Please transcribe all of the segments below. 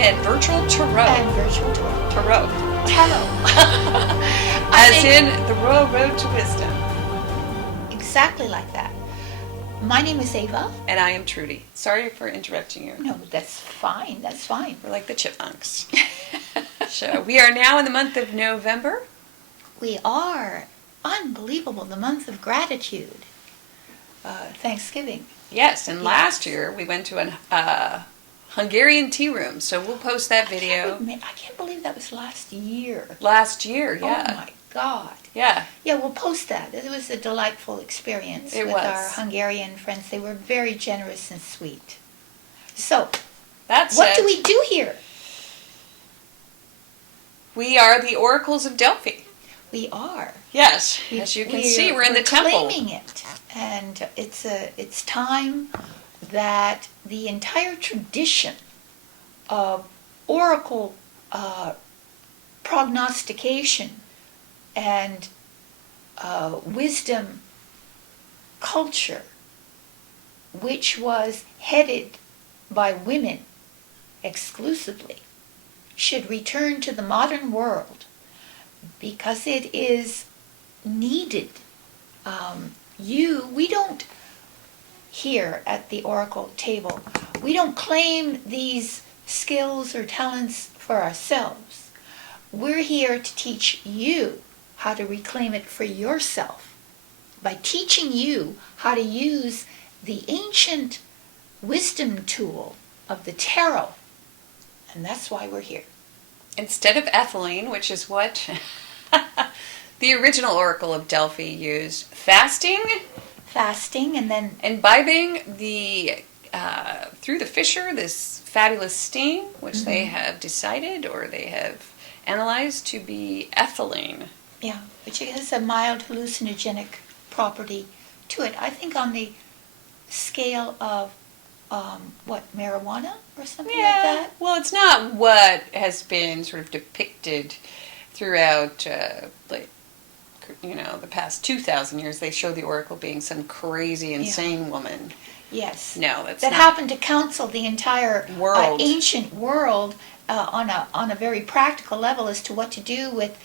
And virtual tarot. And virtual tarot. Tarot. Tarot. As in the Royal Road to Wisdom. Exactly like that. My name is Ava. And I am Trudy. Sorry for interrupting you. No, that's fine. That's fine. We're like the chipmunks. So we are now in the month of November. We are. Unbelievable. The month of gratitude. Thanksgiving. Yes, and last year we went to a Hungarian tea room, so we'll post that video. I can't believe that was last year. Last year, yeah. Oh my God. Yeah. Yeah, we'll post that. It was a delightful experience with our Hungarian friends. They were very generous and sweet. So, what do we do here? We are the oracles of Delphi. We are. Yes, as you can see, we're in the temple. We're claiming it, and it's time that the entire tradition of oracle prognostication and wisdom culture, which was headed by women exclusively, should return to the modern world because it is needed. We don't, here at the oracle table, we don't claim these skills or talents for ourselves. We're here to teach you how to reclaim it for yourself by teaching you how to use the ancient wisdom tool of the tarot. And that's why we're here. Instead of ethylene, which is what the original oracle of Delphi used, fasting, and then imbibing through the fissure this fabulous steam, which they have decided or they have analyzed to be ethylene. Yeah, which has a mild hallucinogenic property to it. I think on the scale of marijuana or something like that? Well, it's not what has been sort of depicted throughout, the past 2,000 years. They show the oracle being some crazy, insane woman. Yes. No, that's that not. Happened to counsel the entire world, ancient world on a very practical level as to what to do with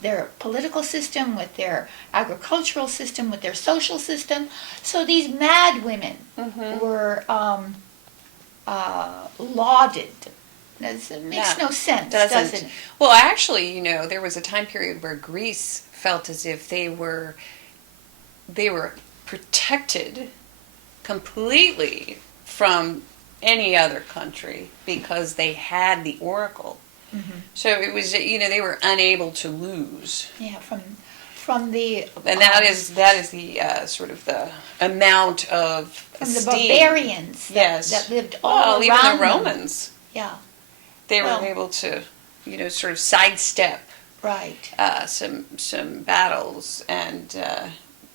their political system, with their agricultural system, with their social system. So these mad women were lauded. It makes no sense, does it? Well, actually, there was a time period where Greece felt as if they were protected completely from any other country because they had the oracle. So it was, they were unable to lose. Yeah, from the and that is the sort of the amount of from esteem. The barbarians that lived all around even the Romans. Them. Yeah, they were able to sort of sidestep some battles, and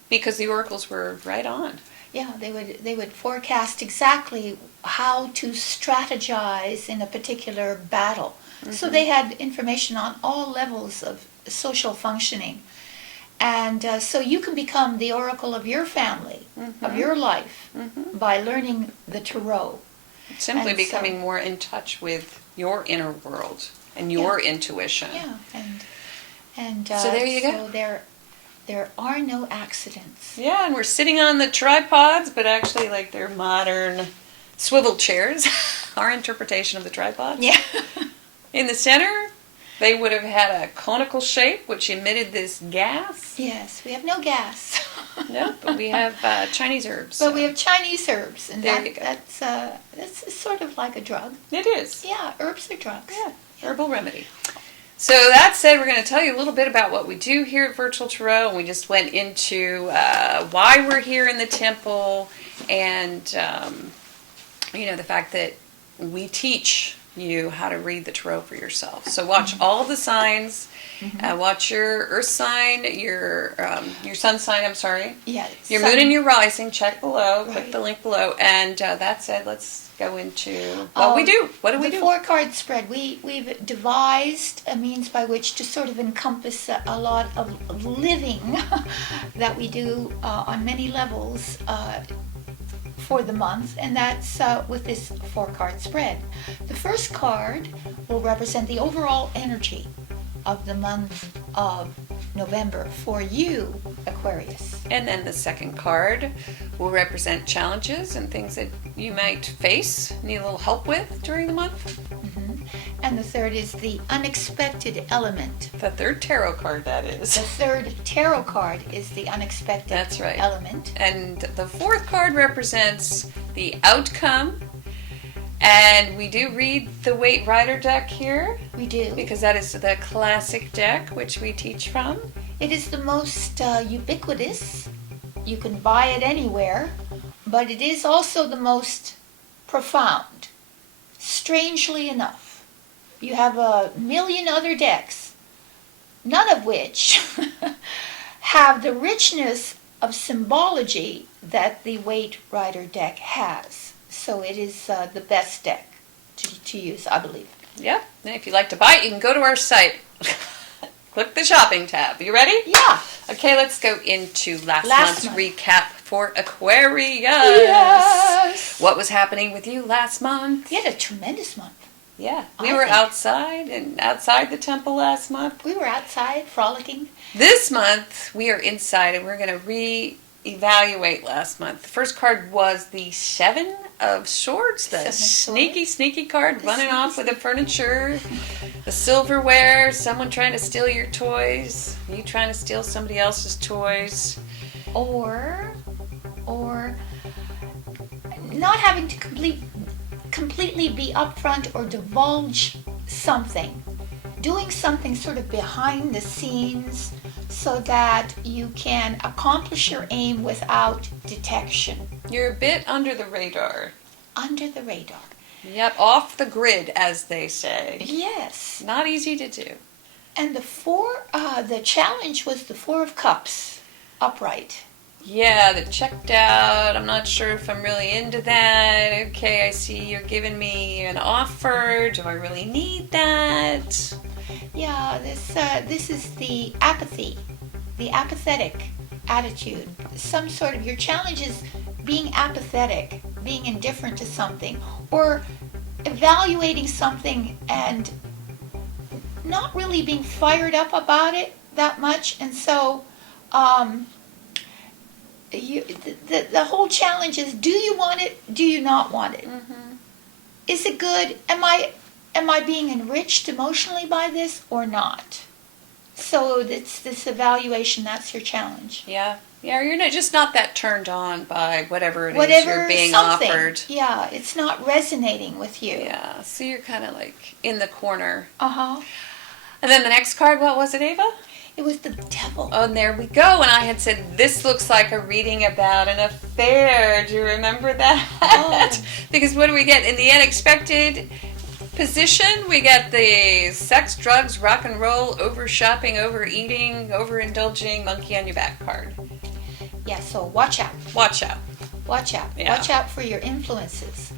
because the oracles were right on. Yeah, they would forecast exactly how to strategize in a particular battle. So they had information on all levels of social functioning. And so you can become the oracle of your family, of your life, by learning the tarot. Simply becoming more in touch with your inner world and your intuition. Yeah, and so there you go. So there are no accidents. Yeah, and we're sitting on the tripods, but actually like they're modern swivel chairs. Our interpretation of the tripod. Yeah. In the center, they would have had a conical shape, which emitted this gas. Yes, we have no gas. No, but we have Chinese herbs. But we have Chinese herbs, and there you go. That's sort of like a drug. It is. Yeah, herbs are drugs. Yeah, herbal remedy. So that said, we're going to tell you a little bit about what we do here at Virtual Tarot, and we just went into why we're here in the temple, and the fact that we teach you how to read the tarot for yourself. So watch all the signs. Watch your earth sign, your sun sign, I'm sorry. Yeah. Your moon and your rising. Check below. Click the link below. And that said, let's go into what we do. What do we do? The 4-card spread. We've devised a means by which to sort of encompass a lot of living that we do on many levels for the month, and that's with this 4-card spread. The first card will represent the overall energy of the month of November for you, Aquarius. And then the second card will represent challenges and things that you might face, need a little help with during the month. And the third is the unexpected element. The third tarot card, that The is. third tarot card is the unexpected That's right. element. And the fourth card represents the outcome. And we do read the Weight Rider deck here, We do. because that is the classic deck which we teach from. It is the most ubiquitous. You can buy it anywhere, but it is also the most profound. Strangely enough, you have a million other decks, none of which have the richness of symbology that the Weight Rider deck has. So it is the best deck to use, I believe. Yep. And if you'd like to buy it, you can go to our site. Click the shopping tab. You ready? Yeah. Okay, let's go into last Last month's month. recap for Aquarius. Yes. What was happening with you last month? You had a tremendous month. Yeah, we I were think- outside the temple last month. We were outside frolicking. This month, we are inside, and we're going to re-evaluate last month. The first card was the Seven of Swords, the Seven of sneaky, sneaky card, The running sneaky, off with the furniture, the silverware, someone trying to steal your toys, you trying to steal somebody else's toys. Or not having to completely be upfront or divulge something. Doing something sort of behind the scenes so that you can accomplish your aim without detection. You're a bit under the radar. Under the radar. Yep, off the grid, as they say. Yes. Not easy to do. And the challenge was the 4 of Cups, upright. Yeah, the checked out. I'm not sure if I'm really into that. Okay, I see you're giving me an offer. Do I really need that? Yeah, this is the apathy, the apathetic attitude. Some sort of your challenge is being apathetic, being indifferent to something, or evaluating something and not really being fired up about it that much. And so, the whole challenge is: do you want it? Do you not want it? Is it good? Am I being enriched emotionally by this or not? So it's this evaluation. That's your challenge. Yeah, you're just not that turned on by whatever it is Whatever you're being something. offered. Yeah, it's not resonating with you. Yeah, so you're kind of like in the corner. Uh-huh. And then the next card, what was it, Ava? It was the devil. Oh, and there we go. And I had said, this looks like a reading about an affair. Do you remember that? Oh. Because what do we get? In the unexpected position, we get the sex, drugs, rock and roll, over shopping, overeating, overindulging, monkey on your back card. Yeah, so watch out. Watch out. Watch out. Yeah. Watch out for your influences.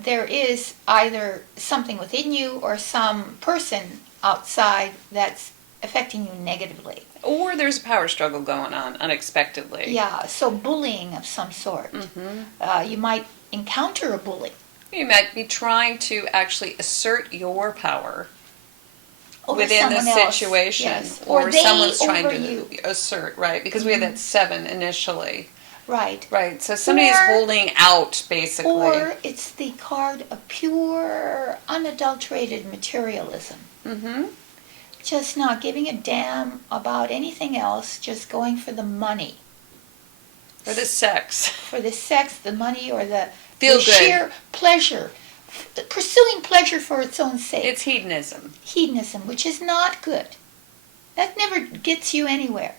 There is either something within you or some person outside that's affecting you negatively. Or there's a power struggle going on unexpectedly. Yeah, so bullying of some sort. You might encounter a bully. You might be trying to actually assert your power Over within the someone else. situation. Yes. Or they someone's trying over to you. assert, right? Because we had that 7 initially. Right. Right, so somebody is Or- holding out, basically. Or it's the card of pure, unadulterated materialism. Mm-hmm. Just not giving a damn about anything else, just going for the money. For the sex. For the sex, the money, or the Feel the good. sheer pleasure. Pursuing pleasure for its own sake. It's hedonism. Hedonism, which is not good. That never gets you anywhere.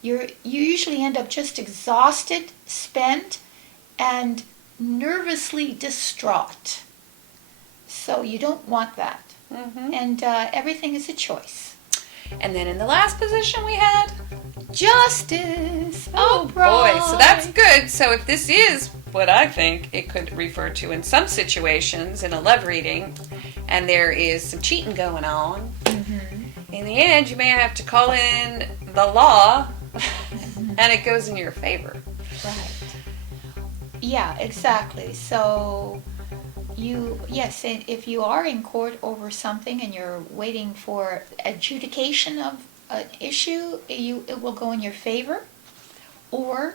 You usually end up just exhausted, spent, and nervously distraught. So you don't want that. Mm-hmm. And everything is a choice. And then in the last position we had, Justice. oh boy, so that's good. So if this is what I think it could refer to in some situations in a love reading, and there is some cheating going on, in the end you may have to call in the law, and it goes in your favor. Right. Yeah, exactly. So yes, and if you are in court over something and you're waiting for adjudication of an issue, it will go in your favor, or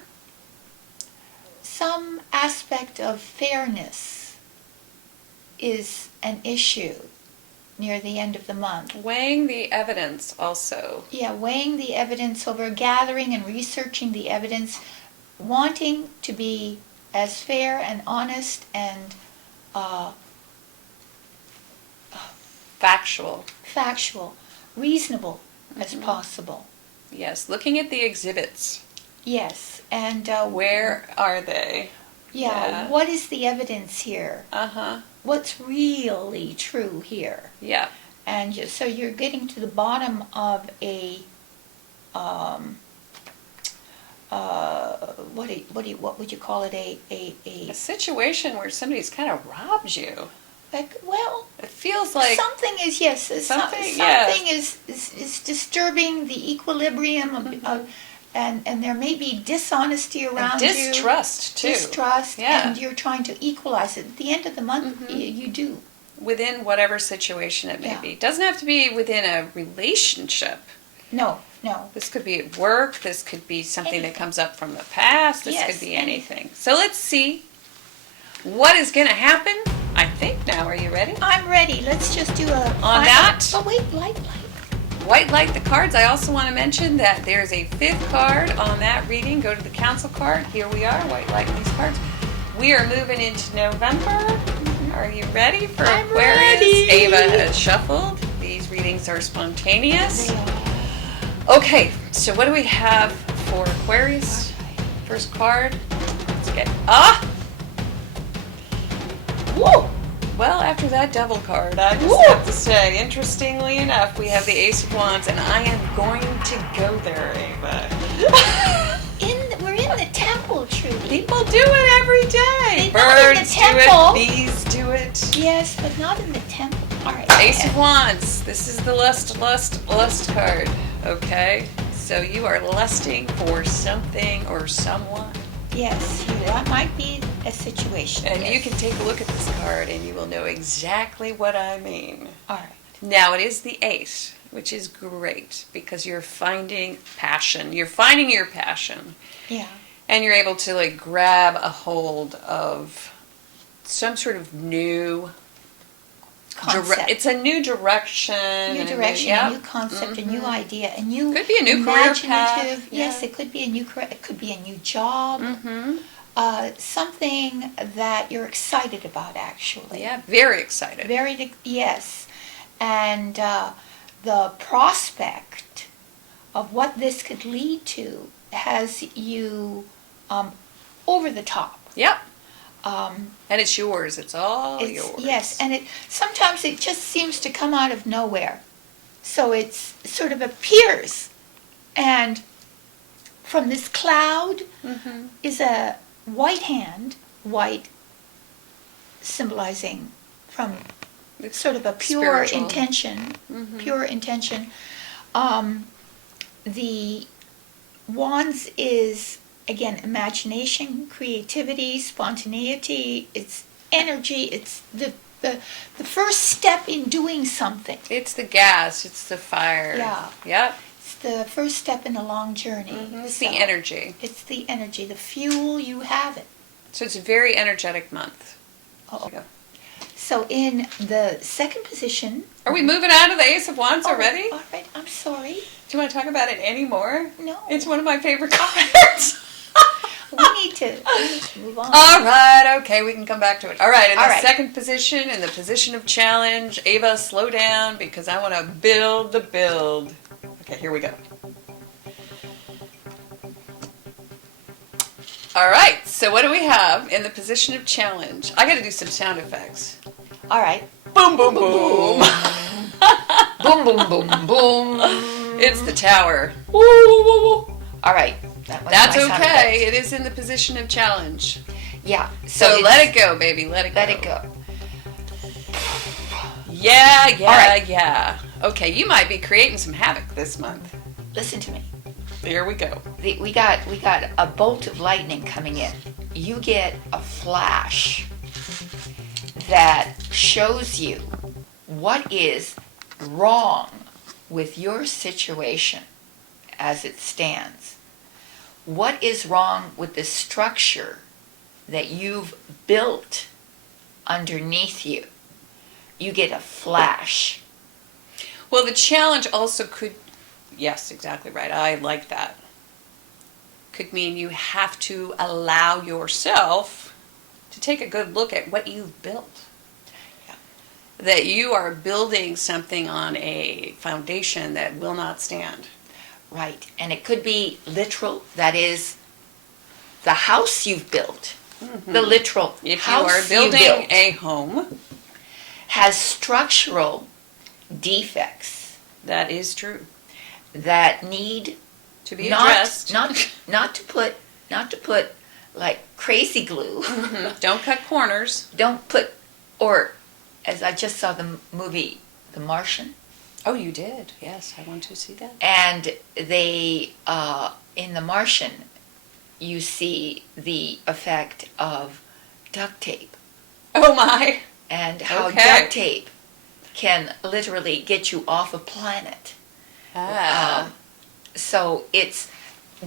some aspect of fairness is an issue near the end of the month. Weighing the evidence also. Yeah, weighing the evidence over, gathering and researching the evidence, wanting to be as fair and honest and Factual. reasonable as possible. Yes, looking at the exhibits. Yes, and Where are they? yeah, what is the evidence here? Uh-huh. What's really true here? Yeah. And so you're getting to the bottom of a what would you call it? A situation where somebody's kind of robbed you. Like, well, It feels like something is, yes, something, something is disturbing the equilibrium of and there may be dishonesty around distrust too. Distrust, Yeah. and you're trying to equalize it. At the end of the month, you do. Within whatever situation it may Yeah. be. It doesn't have to be within a relationship. No. This could be at work. This could be something that comes up from the past. This Yes, could be anything. So let's see what is going to happen. I think now. Are you ready? I'm ready. Let's just do a On that? Oh wait, light. White light the cards. I also want to mention that there's a fifth card on that reading. Go to the council card. Here we are, white lighting these cards. We are moving into November. Are you ready for I'm Aquarius? ready. Ava has shuffled. These readings are spontaneous. They are. Okay, so what do we have for Aquarius? First card. Let's get Whoa! Well, after that devil card, I just Woo! have to say, interestingly enough, we have the Ace of Wands, and I am going to go there, Ava. We're in the temple, Trudy. People do it every day. Not in the Birds do temple. it. Bees do it. Yes, but not in the temple. All right. Ace of Wands. This is the lust card. Okay? So you are lusting for something or someone. Yes, that might be a situation. And yes. you can take a look at this card and you will know exactly what I mean. All right. Now, it is the Ace, which is great because you're finding passion. You're finding your passion. Yeah. And you're able to like grab a hold of some sort of new Concept. it's a new direction. New and direction, yep. a new concept, a new idea, a new Could be a new career path. imaginative. Yes, Yeah. it could be a new career. It could be a new job. Mm-hmm. Something that you're excited about, actually. Yeah, very excited. Yes, and the prospect of what this could lead to has you over the top. Yep. And it's yours. It's all It's, yours. yes, and sometimes it just seems to come out of nowhere. So it sort of appears, and from this cloud Mm-hmm. is a white hand, white symbolizing from sort of a pure Spiritual. intention, Mm-hmm. pure intention. The wands is, again, imagination, creativity, spontaneity, it's energy, it's the first step in doing something. It's the gas. It's the fire. Yeah. Yep. It's the first step in a long journey. Mm-hmm. It's So, the energy. It's the energy, the fuel, you have it. So it's a very energetic month. Uh-oh. Yeah. So in the second position... Are we moving on to the Ace of Wands already? All right, I'm sorry. Do you want to talk about it anymore? No. It's one of my favorite cards. We need to move on. All right, okay, we can come back to it. All right, in All the right. second position, in the position of challenge, Ava, slow down because I want to build the build. Okay, here we go. All right, so what do we have in the position of challenge? I got to do some sound effects. All right. Boom, boom, boom. Boom, boom, boom, boom. It's the tower. All right. That's okay. It is in the position of challenge. Yeah. So let it go, baby. Let it go. Let it go. Yeah, All right. yeah. Okay, you might be creating some havoc this month. Listen to me. There we go. We got a bolt of lightning coming in. You get a flash that shows you what is wrong with your situation as it stands. What is wrong with the structure that you've built underneath you? You get a flash. Well, the challenge also could, yes, exactly right. I like that. Could mean you have to allow yourself to take a good look at what you've built. Yeah. That you are building something on a foundation that will not stand. Right. And it could be literal, that is, the house you've built. The literal If house you are building built a home, has structural defects that is true. that need To be addressed. not to put like crazy glue. Don't cut corners. Don't put, or as I just saw the movie The Martian, Oh, you did. Yes, I want to see that. and they in The Martian you see the effect of duct tape Oh my. and how Okay. duct tape can literally get you off a planet. Ah. So it's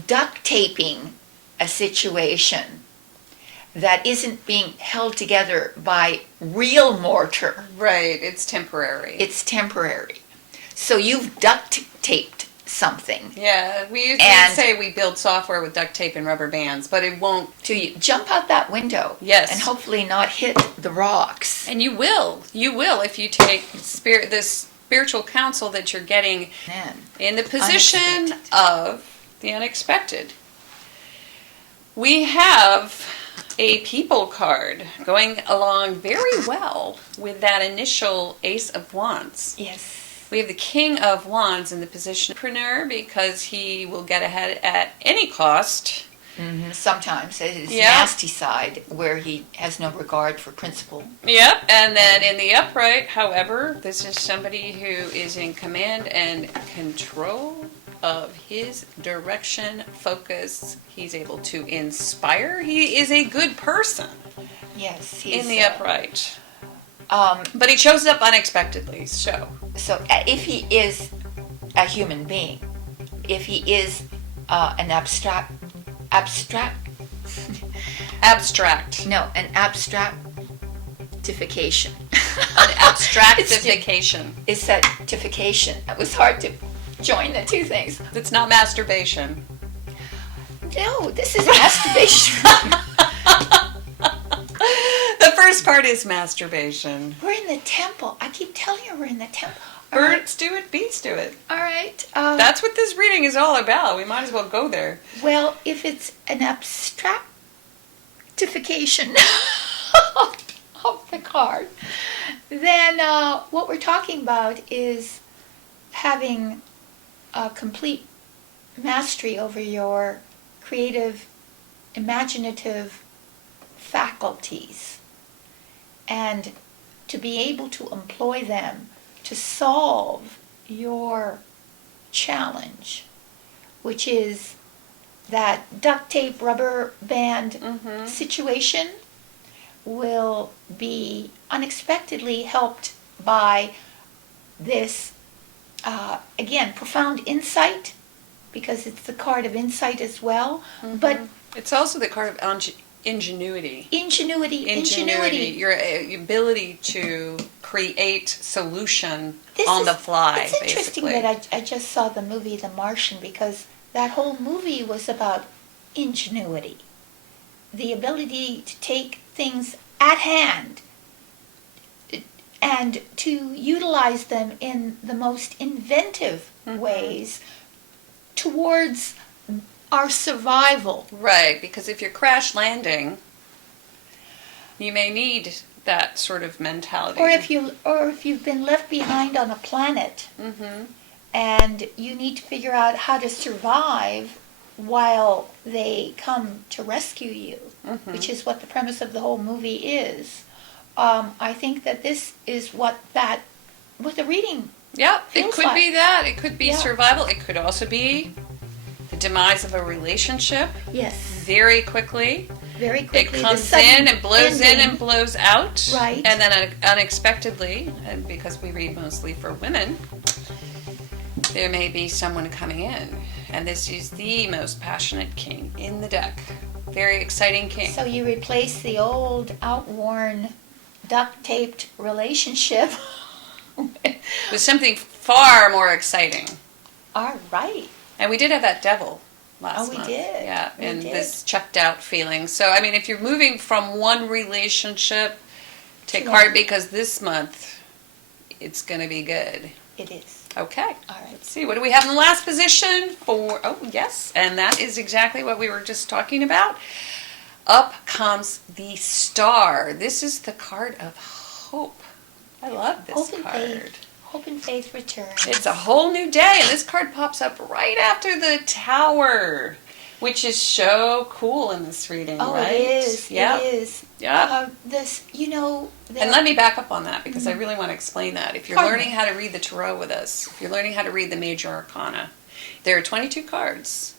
duct taping a situation that isn't being held together by real mortar. Right, it's temporary. It's temporary. So you've duct taped something Yeah, we And- say we build software with duct tape and rubber bands, but it won't. to jump out that window. Yes. And hopefully not hit the rocks. And you will if you take the spiritual counsel that you're getting Man. in the position Unexpected. of the unexpected. We have a people card going along very well with that initial Ace of Wands. Yes. We have the King of Wands in the position of entrepreneur because he will get ahead at any cost. Sometimes it is Yeah. nasty side where he has no regard for principle. Yep, and then in the upright, however, this is somebody who is in command and control of his direction, focus. He's able to inspire. He is a good person Yes. He's, in the upright. Um, But he shows up unexpectedly, so. so if he is a human being, if he is an abstract, Abstract. an abstractification. An abstractification. It's certification. It was hard to join the two things. It's not masturbation. No, this is masturbation. The first part is masturbation. We're in the temple. I keep telling you we're in the temple. All Birds do it, bees do it. right. That's what this reading is all about. We might as well go there. Well, if it's an abstractification of the card, then what we're talking about is having a complete mastery over your creative, imaginative faculties, and to be able to employ them to solve your challenge, which is that duct tape rubber band situation will be unexpectedly helped by this, again, profound insight, because it's the card of insight as well, but It's also the card of ingenuity. ingenuity. Your ability to create solution This on is- the fly, It's interesting basically. that I just saw the movie The Martian, because that whole movie was about ingenuity. The ability to take things at hand and to utilize them in the most inventive ways towards our survival. Right, because if you're crash landing, you may need that sort of mentality. Or if you've been left behind on a planet Mm-hmm. and you need to figure out how to survive while they come to rescue you, which is what the premise of the whole movie is. I think that this is what the reading. Yeah, it Feels could be like- that. It could be Yeah. survival. It could also be the demise of a relationship Yes. very quickly. Very It quickly. the comes sudden in and blows in ending. and blows out. Right. And then unexpectedly, and because we read mostly for women, there may be someone coming in. And this is the most passionate king in the deck. Very exciting king. So you replace the old, outworn, duct-taped relationship. With something far more exciting. All right. And we did have that devil last we month. did. Yeah, We and did. this checked out feeling. So, I mean, if you're moving from one relationship, take To heart another. because this month it's going to be good. It is. Okay. All right. Let's see. What do we have in the last position for? Oh, yes. And that is exactly what we were just talking about. Up comes the star. This is the card of hope. I love this Hope and card. faith. Hope and faith return. It's a whole new day, and this card pops up right after the tower, which is so cool in this reading, Oh, right? it is. Yep. It is. Yeah. This, you know. And let me back up on that because I really want to explain that. If you're Pardon learning me. how to read the tarot with us, if you're learning how to read the major arcana, there are 22 cards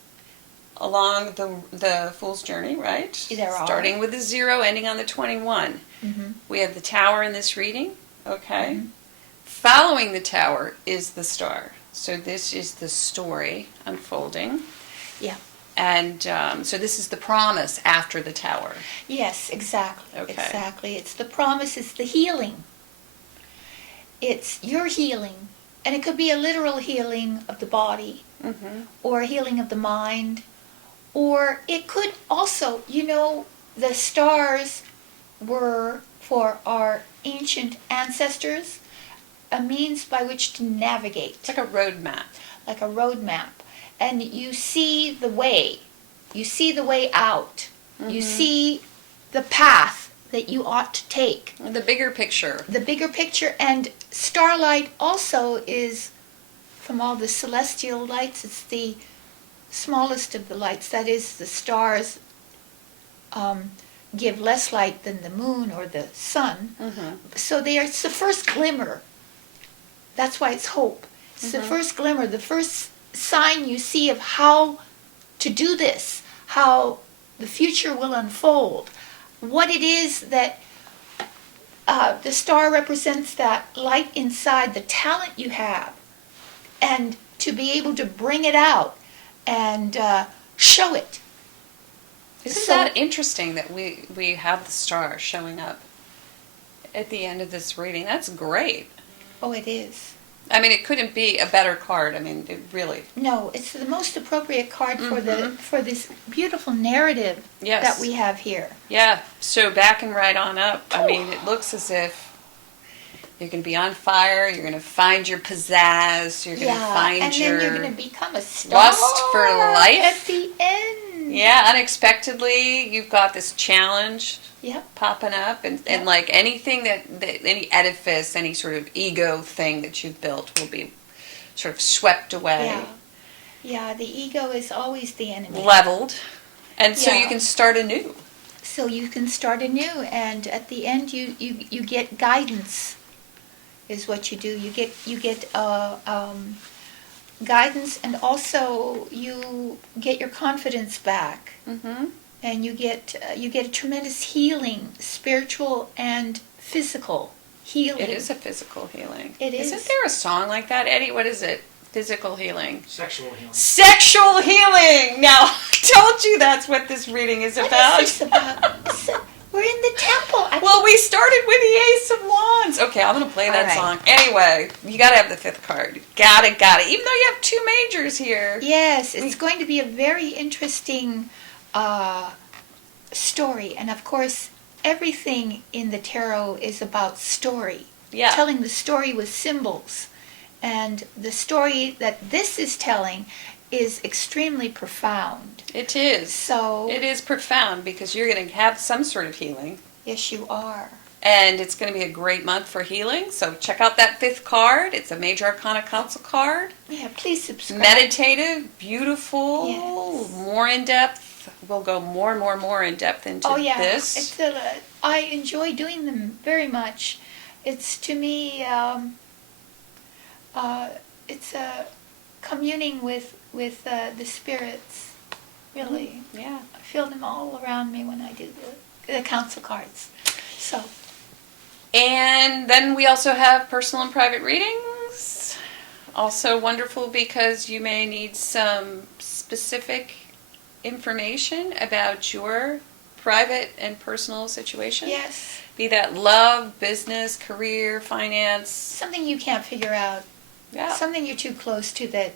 along the Fool's Journey, right? There are. Starting with the 0, ending on the 21. Mhm. We have the tower in this reading, okay? Mhm. Following the tower is the star. So this is the story unfolding. Yeah. And so this is the promise after the tower. Yes, exactly. Okay. Exactly. It's the promise, it's the healing. It's your healing. And it could be a literal healing of the body Mm-hmm. or a healing of the mind. Or it could also, you know, the stars were for our ancient ancestors a means by which to navigate. It's like a road map. Like a road map. And you see the way. You see the way out. You see the path that you ought to take. The bigger picture. The bigger picture. And starlight also is, from all the celestial lights, it's the smallest of the lights. That is, the stars give less light than the moon or the sun. Mm-hmm. So it's the first glimmer. That's why it's hope. It's the first glimmer, the first sign you see of how to do this, how the future will unfold, what it is that the star represents, that light inside, the talent you have, and to be able to bring it out and show it. Isn't So- that interesting that we have the star showing up at the end of this reading? That's great. Oh, it is. I mean, it couldn't be a better card. I mean, it really. No, it's the most appropriate card for this beautiful narrative Yes. that we have here. Yeah. So backing right on up. I mean, it looks as if you're going to be on fire. You're going to find your pizzazz. You're going to find and your. then you're going to become a star lust for life. at the end. Yeah, unexpectedly, you've got this challenge Yep. popping up, and Yep. like anything that any edifice, any sort of ego thing that you've built will be sort of swept away, Yeah. Yeah, the ego is always the enemy. leveled, and so you Yeah. can start anew. So you can start anew, and at the end you get guidance, is what you do. You get guidance, and also you get your confidence back, Mm-hmm. and you get a tremendous healing, spiritual and physical healing. It is a physical healing. It is. Isn't there a song like that, Eddie? What is it? Physical healing. Sexual healing. Sexual healing! Now, I told you that's what this reading is What about. is this about? We're in the temple. Well, we started with the Ace of Wands. Okay, I'm going to play that All right. song. Anyway, you got to have the fifth card. Got it. Even though you have two majors here. Yes, it's going to be a very interesting story. And of course, everything in the tarot is about story. Yeah. Telling the story with symbols. And the story that this is telling is extremely profound. It is. So, It is profound because you're going to have some sort of healing. yes, you are. And it's going to be a great month for healing. So check out that fifth card. It's a Major Arcana Council card. Yeah, please subscribe. Meditative, beautiful, Yes. more in depth. We'll go more and more in depth into Oh yeah, this. I enjoy doing them very much. It's to me, it's communing with with the spirits. Really, Yeah. I feel them all around me when I do the council cards. So, And then we also have personal and private readings. Also wonderful because you may need some specific information about your private and personal situation. yes, Be that love, business, career, finance. something you can't figure out, Yeah. something you're too close to that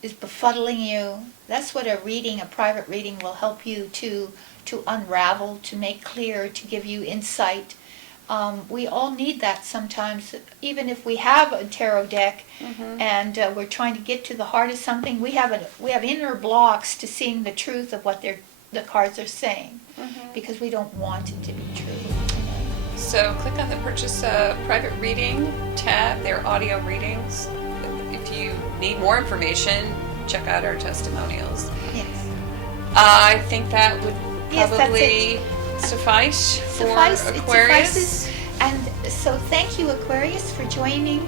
is befuddling you. That's what a private reading will help you to unravel, to make clear, to give you insight. We all need that sometimes. Even if we have a tarot deck and we're trying to get to the heart of something, we have inner blocks to seeing the truth of what the cards are saying, because we don't want it to be true. So click on the Purchase a Private Reading tab. They're audio readings. If you need more information, check out our testimonials. Yes. I think that would Yes, that's probably suffice for It Aquarius. suffices. And so thank you, Aquarius, for joining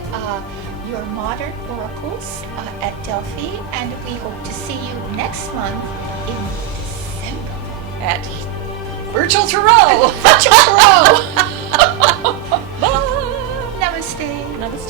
your modern oracles at Delphi, and we hope to see you next month in December. At Virtual Tarot. Virtual Tarot!